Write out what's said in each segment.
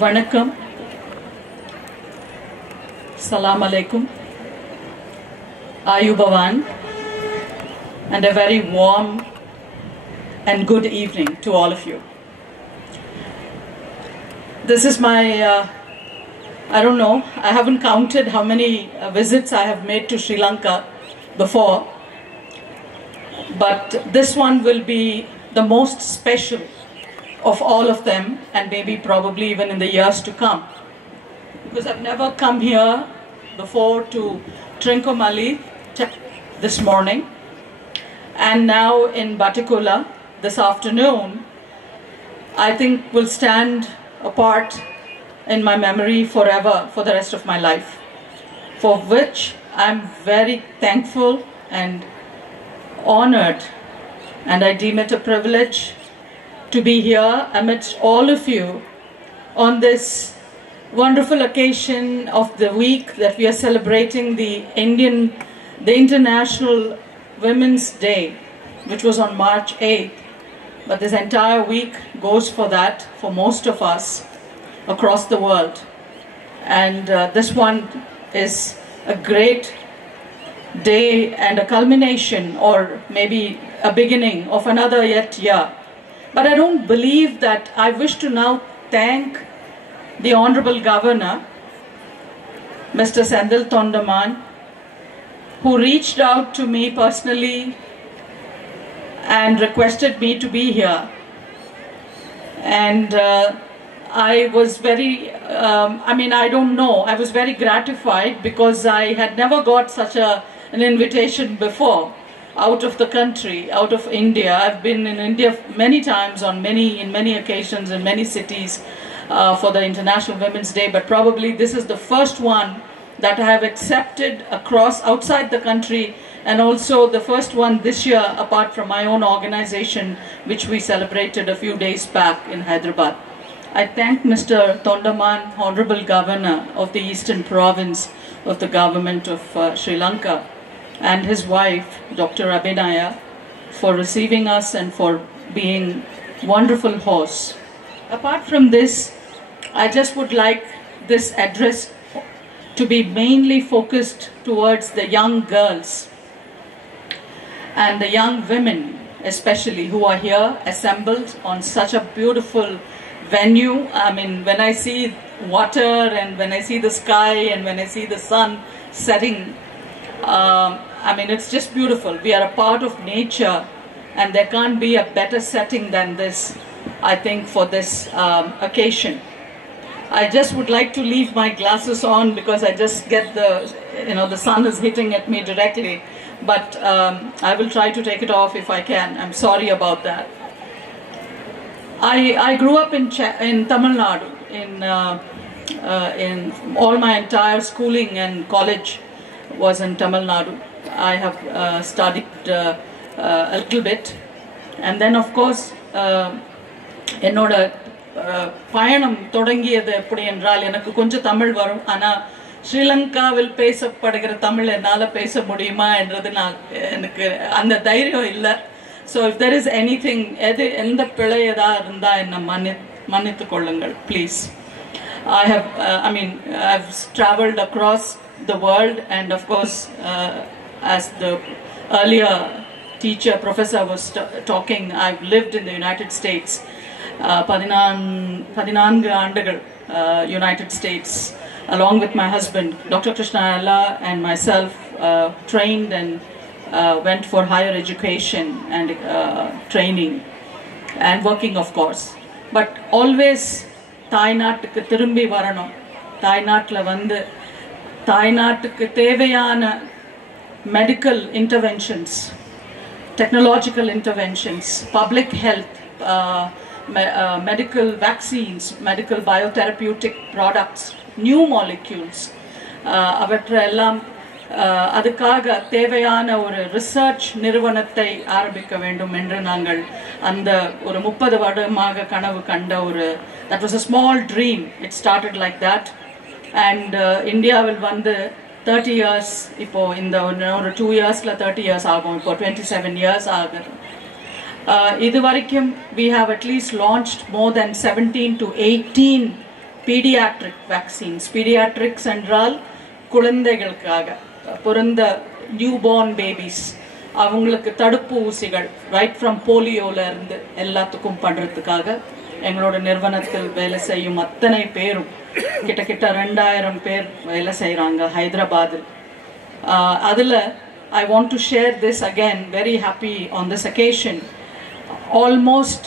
Vanakkam, Salam Alaikum, Ayubavan, and a very warm and good evening to all of you. This is my, I don't know, I haven't counted how many visits I have made to Sri Lanka before, but this one will be the most special of all of them, and maybe probably even in the years to come, because I've never come here before to Trincomalee this morning, and now in Batikula this afternoon. I think will stand apart in my memory forever for the rest of my life, for which I'm very thankful and honored, and I deem it a privilege to be here amidst all of you on this wonderful occasion of the week that we are celebrating the International Women's Day, which was on March 8th. But this entire week goes for that for most of us across the world. And this one is a great day and a culmination, or maybe a beginning of another yet year. But I don't believe that. I wish to now thank the Honorable Governor, Mr. Sendil Tondaman, who reached out to me personally and requested me to be here. And I was very, I don't know, I was very gratified because I had never got such an invitation before. Out of the country, out of India. I've been in India many times, in many occasions, in many cities for the International Women's Day, but probably this is the first one that I have accepted outside the country, and also the first one this year apart from my own organization, which we celebrated a few days back in Hyderabad. I thank Mr. Tondaman, Honorable Governor of the Eastern Province of the Government of Sri Lanka, and his wife, Dr. Abhinaya, for receiving us and for being wonderful hosts. Apart from this, I just would like this address to be mainly focused towards the young girls and the young women, especially, who are here assembled on such a beautiful venue. I mean, when I see water and when I see the sky and when I see the sun setting, it's just beautiful. We are a part of nature, and there can't be a better setting than this, I think, for this occasion. I just would like to leave my glasses on because I just get the sun is hitting at me directly. But I will try to take it off if I can. I'm sorry about that. I grew up in Tamil Nadu. In all my entire schooling and college was in Tamil Nadu. I have studied a little bit, and then of course என்னோட பயணம் தொடங்கியது எப்படி என்றால், எனக்கு கொஞ்சம் தமிழ் வரும், ஆனால் ஸ்ரீலங்காவில் பேசப்படுகிற தமிழ் என்னால் பேச முடியுமா என்றது எனக்கு அந்த தைரியம் இல்லை. So if there is anything, எந்த பிழை ஏதாவது இருந்தால் என்னை மன்னித்து கொள்ளுங்கள் please. I've traveled across the world, and of course as the earlier professor was talking, I've lived in the United States. 14 ஆண்டுகள் United States, along with my husband, Dr. Krishna Alla, and myself, trained and went for higher education and training and working, of course. But always தாய்நாட்டுக்கு திரும்பி வரணும். தாய்நாட்டில் வந்து தாய்நாட்டுக்கு தேவையான medical interventions, technological interventions, public health, medical vaccines, medical biotherapeutic products, new molecules, அவற்றையெல்லாம் அதுக்காக தேவையான ஒரு research நிறுவனத்தை ஆரம்பிக்க வேண்டும் என்று நாங்கள் அந்த ஒரு 30 வருடமாக கனவு கண்ட that was a small dream. It started like that, and India will வந்து 30 years, இப்போ இந்த ஒரு 2 yearsல 30 years ஆகும், இப்போ 27 years ஆகுது. we have at least launched more than 17 to 18 pediatric vaccines. Pediatrics என்றால் குழந்தைகளுக்காக, பிறந்த newborn babies, அவங்களுக்கு தடுப்பு ஊசிகள் ரைட் ஃப்ரம் போலியோல இருந்து எல்லாத்துக்கும் பண்றதுக்காக எங்களோட நிறுவனத்தில் வேலை செய்யும் அத்தனை பேரும் கிட்டத்தட்ட 2000 பேர் வேலை செய்றாங்க ஹைதராபாத்தில். அதுல I want to share this again, very happy on this occasion. Almost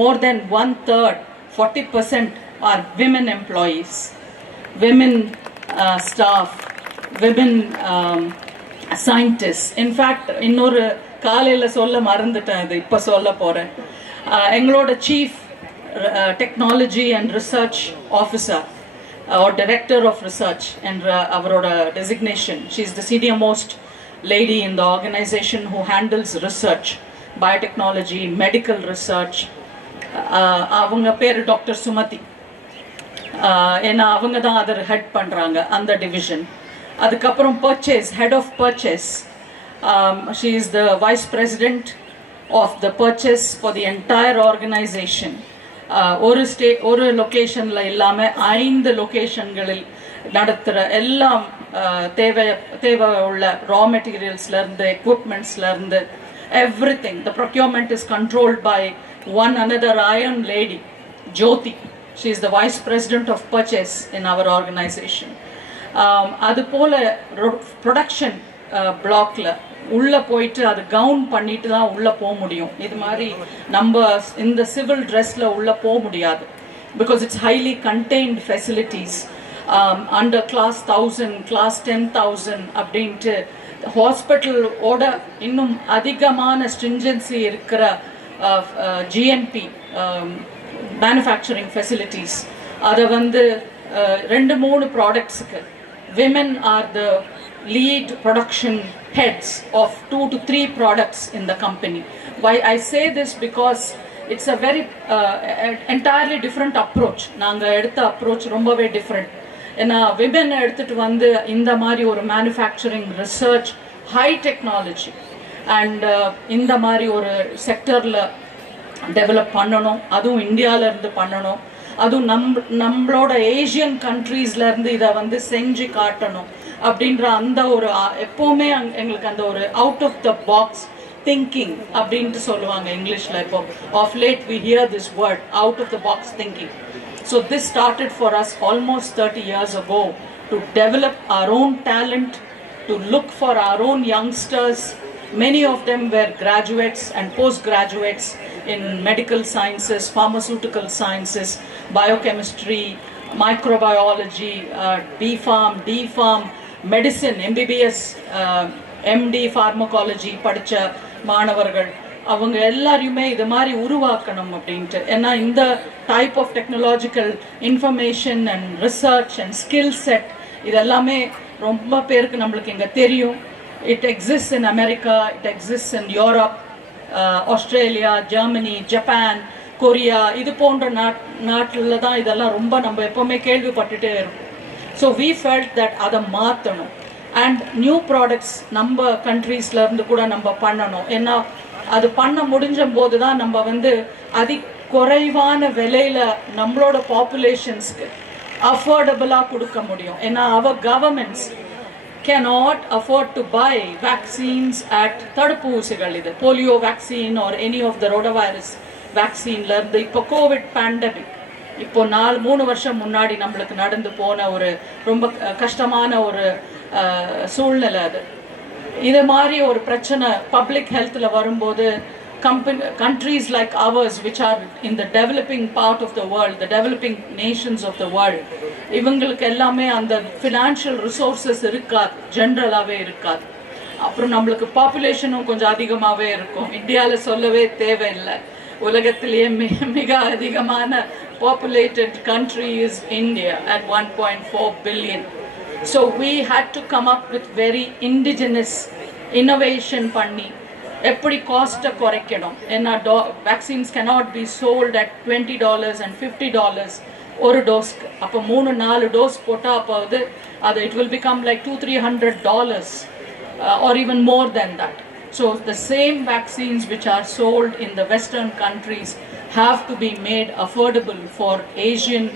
more than 1/3, 40% are women employees, women staff, women scientists. In fact, இன்னொரு காலையில சொல்ல மறந்துட்டேன், அது இப்ப சொல்ல போறேன். எங்களோட chief technology and research officer or director of research and அவரோட designation, she is the senior most lady in the organization who handles research, biotechnology, medical research. அவங்க பேர் டாக்டர் சுமதி. ஏன்னா அவங்க தான் அதை ஹெட் பண்றாங்க அந்த டிவிஷன். அதுக்கப்புறம் purchase, head of purchase, she is the vice president of the purchase for the entire organization. ஒரு லொகேஷன்ல இல்லாம 5 லொகேஷன்களில் நடத்துற எல்லாம் தேவை உள்ள raw materialsல இருந்து equipmentsல இருந்து everything. The procurement is controlled by one another iron lady, Jyoti. She is the vice president of purchase in our organization. அது போல ப்ரொடக்ஷன் பிளாக்ல உள்ள போயிட்டு அது கவுன் பண்ணிட்டு தான் உள்ள போக முடியும். இது மாதிரி நம்ம இந்த சிவில் ட்ரெஸ்ல உள்ள போக முடியாது. Because it's highly contained facilities. Under class 1000, class 10,000 அப்படின்ட்டு ஹாஸ்பிட்டலோட இன்னும் அதிகமான ஸ்ட்ரிஞ்சன்சி இருக்கிற ஜிஎன்பி மேனுஃபேக்சரிங் ஃபெசிலிட்டிஸ். அதை வந்து 2-3 ப்ராடக்ட்ஸுக்கு women are the lead production heads of 2 to 3 products in the company. Why I say this? Because it's a very entirely different approach. நாங்க எடுத்த approach ரொம்பவே different. ஏன்னா women எடுத்துட்டு வந்து இந்த மாதிரி ஒரு manufacturing, research, high technology and இந்த மாதிரி ஒரு செக்டர்ல டெவலப் பண்ணணும், அதுவும் இந்தியால இருந்து பண்ணணும், அதுவும் நம்மளோட ஏசியன் கண்ட்ரீஸ்ல இருந்து இதை வந்து செஞ்சு காட்டணும் அப்படின்ற அந்த ஒரு எப்பவுமே எங்களுக்கு அந்த ஒரு out of the box thinking அப்படின்ட்டு சொல்லுவாங்க இங்கிலீஷ்ல. இப்போ of late we hear this word, out of the box thinking. So this started for us almost 30 years ago to develop our own talent, to look for our own youngsters. Many of them were graduates and postgraduates in medical sciences, pharmaceutical sciences, biochemistry, microbiology, B.Pharm, D.Pharm, medicine, MBBS, MD pharmacology படிச்ச மாணவர்கள். அவங்க எல்லாரையுமே இது மாதிரி உருவாக்கணும் அப்படின்ட்டு. ஏன்னா இந்த type of technological information and research and skill set இதெல்லாமே ரொம்ப பேருக்கு நம்மளுக்கு இங்கே தெரியும். It exists in America, it exists in Europe, Australia, Germany, Japan, Korea. இது போன்ற நாட்டில் தான் இதெல்லாம் ரொம்ப நம்ம எப்பவுமே கேள்விப்பட்டுட்டே இருக்கும். So we felt that அதை மாற்றணும் and new products நம்ம கண்ட்ரீஸ்ல இருந்து கூட நம்ம பண்ணணும். ஏன்னா அது பண்ண முடிஞ்ச போது தான் நம்ம வந்து குறைவான விலையில நம்மளோட பாப்புலேஷன்ஸ்க்கு அஃபோர்டபுளா கொடுக்க முடியும். ஏன்னா our governments cannot afford to buy vaccines at தடுப்பூசிகள், இது polio vaccine or any of the rotavirus vaccine ல இருந்து இப்போ கோவிட் பேண்டமிக் இப்போ 3 வருஷம் முன்னாடி நம்மளுக்கு நடந்து போன ஒரு ரொம்ப கஷ்டமான ஒரு சூழ்நிலை. அது இது மாதிரி ஒரு பிரச்சனை பப்ளிக் ஹெல்த்ல வரும்போது countries like ours which are in the developing part of the world, the developing nations of the world, இவங்களுக்கு எல்லாமே அந்த financial resources இருக்காது, ஜெனரலாவே இருக்காது. அப்புறம் நம்மளுக்கு பாப்புலேஷனும் கொஞ்சம் அதிகமாவே இருக்கும். இந்தியால சொல்லவே தேவையில்லை, உலகத்திலேயே மிக அதிகமான populated country is India at 1.4 billion. So we had to come up with very indigenous innovation பண்ணி எப்படி காஸ்ட்டை குறைக்கணும். ஏன்னா vaccines cannot be sold at $20 and $50 ஒரு டோஸ்க்கு. அப்போ 3-4 டோஸ் போட்டால் அப்போ அது it will become like $200-300 or even more than that. So the same vaccines which are sold in the Western countries have to be made affordable for Asian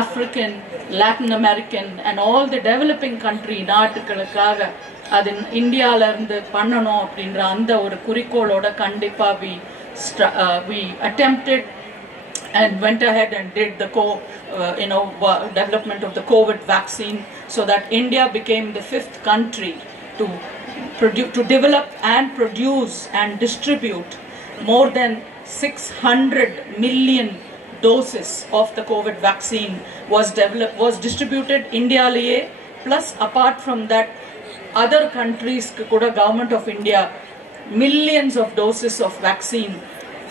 African, Latin American and all the developing country நாட்டுகளுக்காக அது இந்தியால இருந்து பண்ணணும் அப்படிங்கற அந்த ஒரு குறிக்கோளோட கண்டிப்பா we attempted and went ahead and did the development of the COVID vaccine, so that India became the 5th country to develop and produce and distribute more than 600 million doses of the COVID vaccine was distributed India liye, plus apart from that other countries kuda government of India millions of doses of vaccine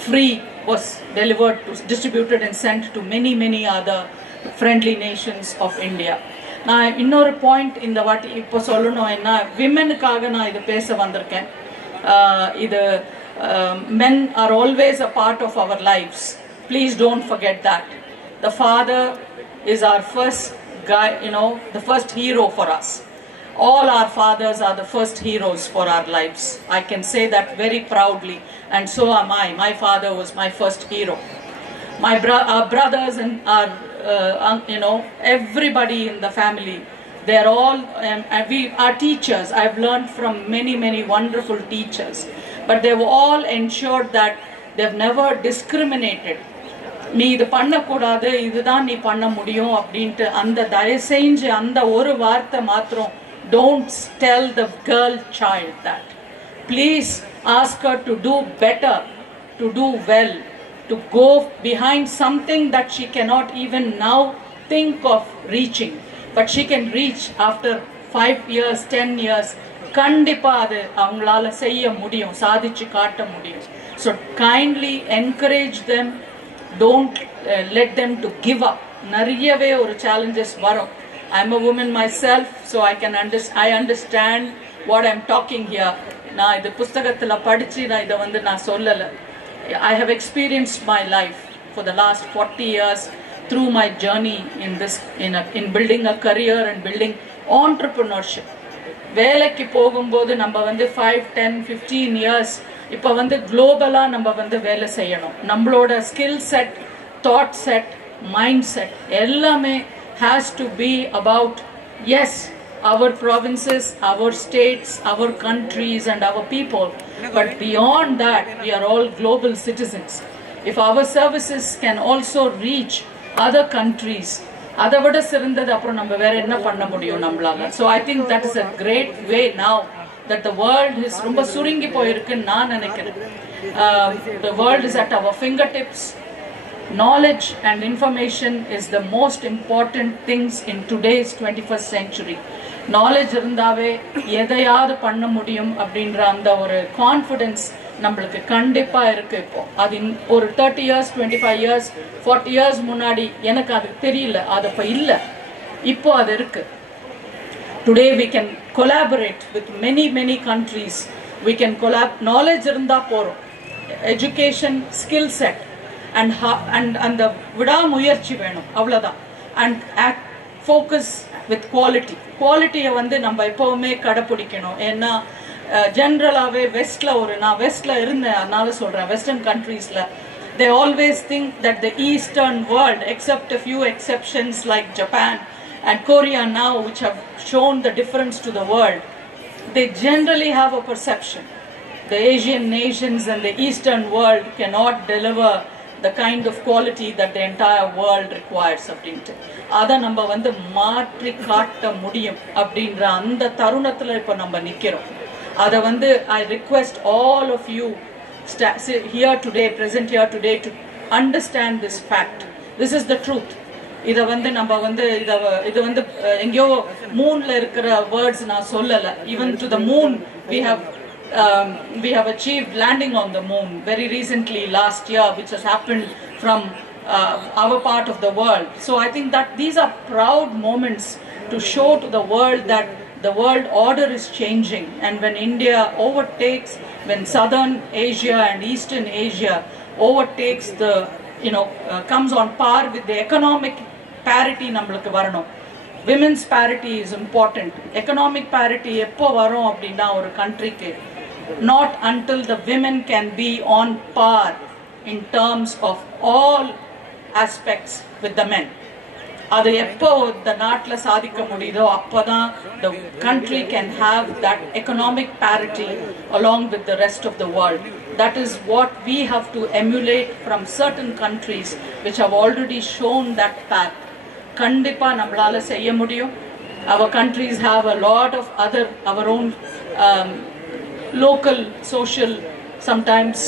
free was distributed and sent to many other friendly nations of India. நான் இன்னொரு point இந்த வாட்டி இப்போ சொல்லணும் என்ன விமெனுக்காக நான் இது பேச வந்திருக்கேன். இது men are always a part of our lives. Please don't forget that. The father is our first guy, the first hero for us. All our fathers are the first heroes for our lives. I can say that very proudly, and so am I. My father was my first hero. Our brothers and our, everybody in the family, they're all, we are teachers. I've learned from many wonderful teachers. But they've all ensured that they've never discriminated. நீ இது பண்ணக்கூடாது, இதுதான் நீ பண்ண முடியும் அப்படின்ட்டு அந்த தயவு செஞ்சு அந்த ஒரு வார்த்தை மாத்திரம். Don't tell the girl child that. Please ask her to do better, to do well, to go behind something that she cannot even now think of reaching. But she can reach after 5 years, 10 years. கண்டிப்பா அது அவங்களால செய்ய முடியும், சாதிச்சு காட்ட முடியும். So kindly encourage them. Don't let them to give up. நிறையவே ஒரு challenges வரும். I'm a woman myself, so I understand what I'm talking here. நான் இது புத்தகத்துல படிச்சு நான் இத நான் சொல்லல. I have experienced my life for the last 40 years through my journey in building a career and building entrepreneurship. வேலைக்கு போகும்போது நம்ம 5, 10, 15 years இப்போ குளோபலா நம்ம வேலை செய்யணும். நம்மளோட skill set, thought set, mind set எல்லாமே has to be about, yes, our provinces, our states, our countries and our people, but beyond that we are all global citizens. If our services can also reach other countries, அதை விட சிறந்தது அப்புறம் நம்ம வேற என்ன பண்ண முடியும் நம்மளால. So I think that is a great way now that the world is ரொம்ப சுருங்கி போயிருக்குன்னு நான் நினைக்கிறேன். The world is at our fingertips. Knowledge and information is the most important things in today's 21st century. Knowledge இருந்தாவே எதையாவது பண்ண முடியும் அப்படின்ற அந்த ஒரு கான்ஃபிடன்ஸ் நம்மளுக்கு கண்டிப்பா இருக்கு. இப்போ அது ஒரு 30 years, 25 years, 40 years முன்னாடி எனக்கு அது தெரியல, அது இப்ப இல்ல, இப்போ அது இருக்கு. Today we can collaborate with many countries. We can knowledge இருந்தா போறோம், education, skill set and அந்த விடாமுயற்சி வேணும், அவ்வளவுதான். And focus with quality. குவாலிட்டியை நம்ம எப்பவுமே கடைபிடிக்கணும். ஏன்னா ஜென்ரலாவே நான் வெஸ்ட்ல இருந்தேன், அதனால சொல்றேன், western கண்ட்ரீஸ்ல they always think that the eastern world, except a few exceptions like Japan and Korea now, which have shown the difference to the world, they generally have a perception the Asian nations and the eastern world cannot deliver the kind of quality that the entire world requires அப்படின்ட்டு. அதை நம்ம மாற்றி காட்ட முடியும் அப்படின்ற அந்த தருணத்துல இப்ப நம்ம நிக்கிறோம். அதை I request all of you here today, present here today, to understand this fact. This is the truth. இத நம்ம இது எங்கயோ மூன்ல இருக்கிற வேர்ட்ஸ் நான் சொல்லல. Even to the moon we have achieved landing on the moon very recently last year, which has happened from our part of the world. So I think that these are proud moments to show to the world that the world order is changing, and when India overtakes, when Southern Asia and Eastern Asia overtakes comes on par with the economic parity, nambalukku varanum. Women's parity is important. Economic parity eppo varum appadina oru country ku, not until the women can be on par in terms of all aspects with the men. அது எப்போ இந்த நாட்டில் சாதிக்க முடியுதோ அப்போதான் the country can have that economic parity along with the rest of the world. That is what we have to emulate from certain countries which have already shown that path. கண்டிப்பா நம்மளால செய்ய முடியும். Our countries have a lot of other our own local social sometimes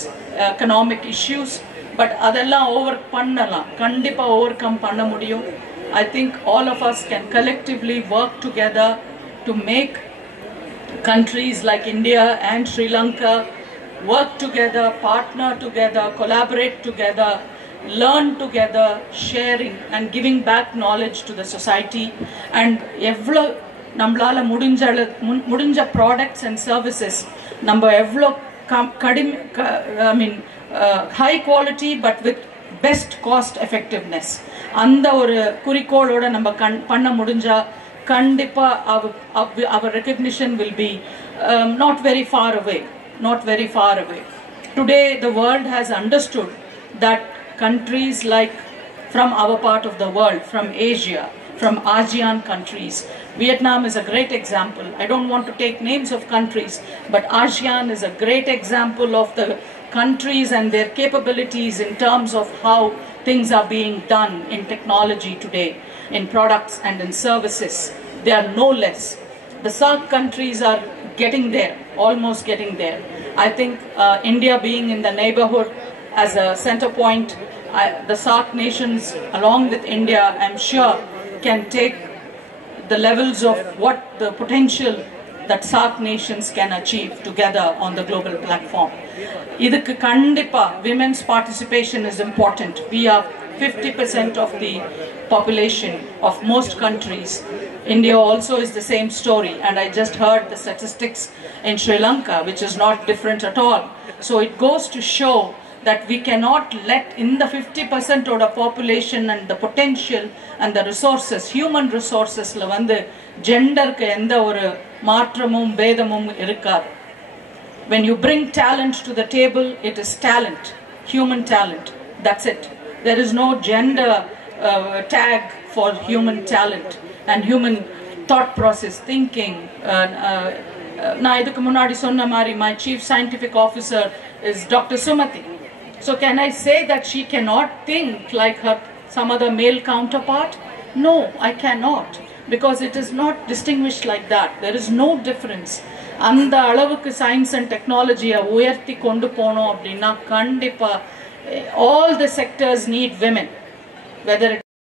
economic issues, but அதெல்லாம் overcome பண்ண முடியும். I think all of us can collectively work together to make countries like India and Sri Lanka work together, partner together, collaborate together, learn together, sharing and giving back knowledge to the society. And evlo நம்மளால முடிஞ்ச products and services நம்ம எவ்வளோ high quality but with best cost effectiveness அந்த ஒரு குறிக்கோளோட நம்ம பண்ண முடிஞ்சா கண்டிப்பா our recognition will be not very far away. Today the world has understood that countries like from our part of the world, from Asia, from ASEAN countries, Vietnam is a great example. I don't want to take names of countries, but ASEAN is a great example of the countries and their capabilities in terms of how things are being done in technology today, in products and in services. They are no less. The SAARC countries are getting there, almost getting there. I think India being in the neighborhood as a center point, the SAARC nations along with India, I'm sure, can take the levels of what the potential that SAARC nations can achieve together on the global platform. Idukku kandipa women's participation is important. We are 50% of the population of most countries. India also is the same story, and I just heard the statistics in Sri Lanka, which is not different at all. So it goes to show that we cannot let in the 50% of the population and the potential and the resources, human resources, gender ku endha oru maatramum vedamum irukadu. When you bring talent to the table, it is talent, human talent. That's it. There is no gender tag for human talent and human thought process, thinking. Na idukku munadi sonna mari my chief scientific officer is Dr. Sumati. So can I say that she cannot think like her some other male counterpart? No, I cannot, because it is not distinguished like that. There is no difference. அந்த அளவுக்கு science and technology உயர்த்தி கொண்டு போனோம் அப்படின்னா கண்டிப்பா all the sectors need women, whether it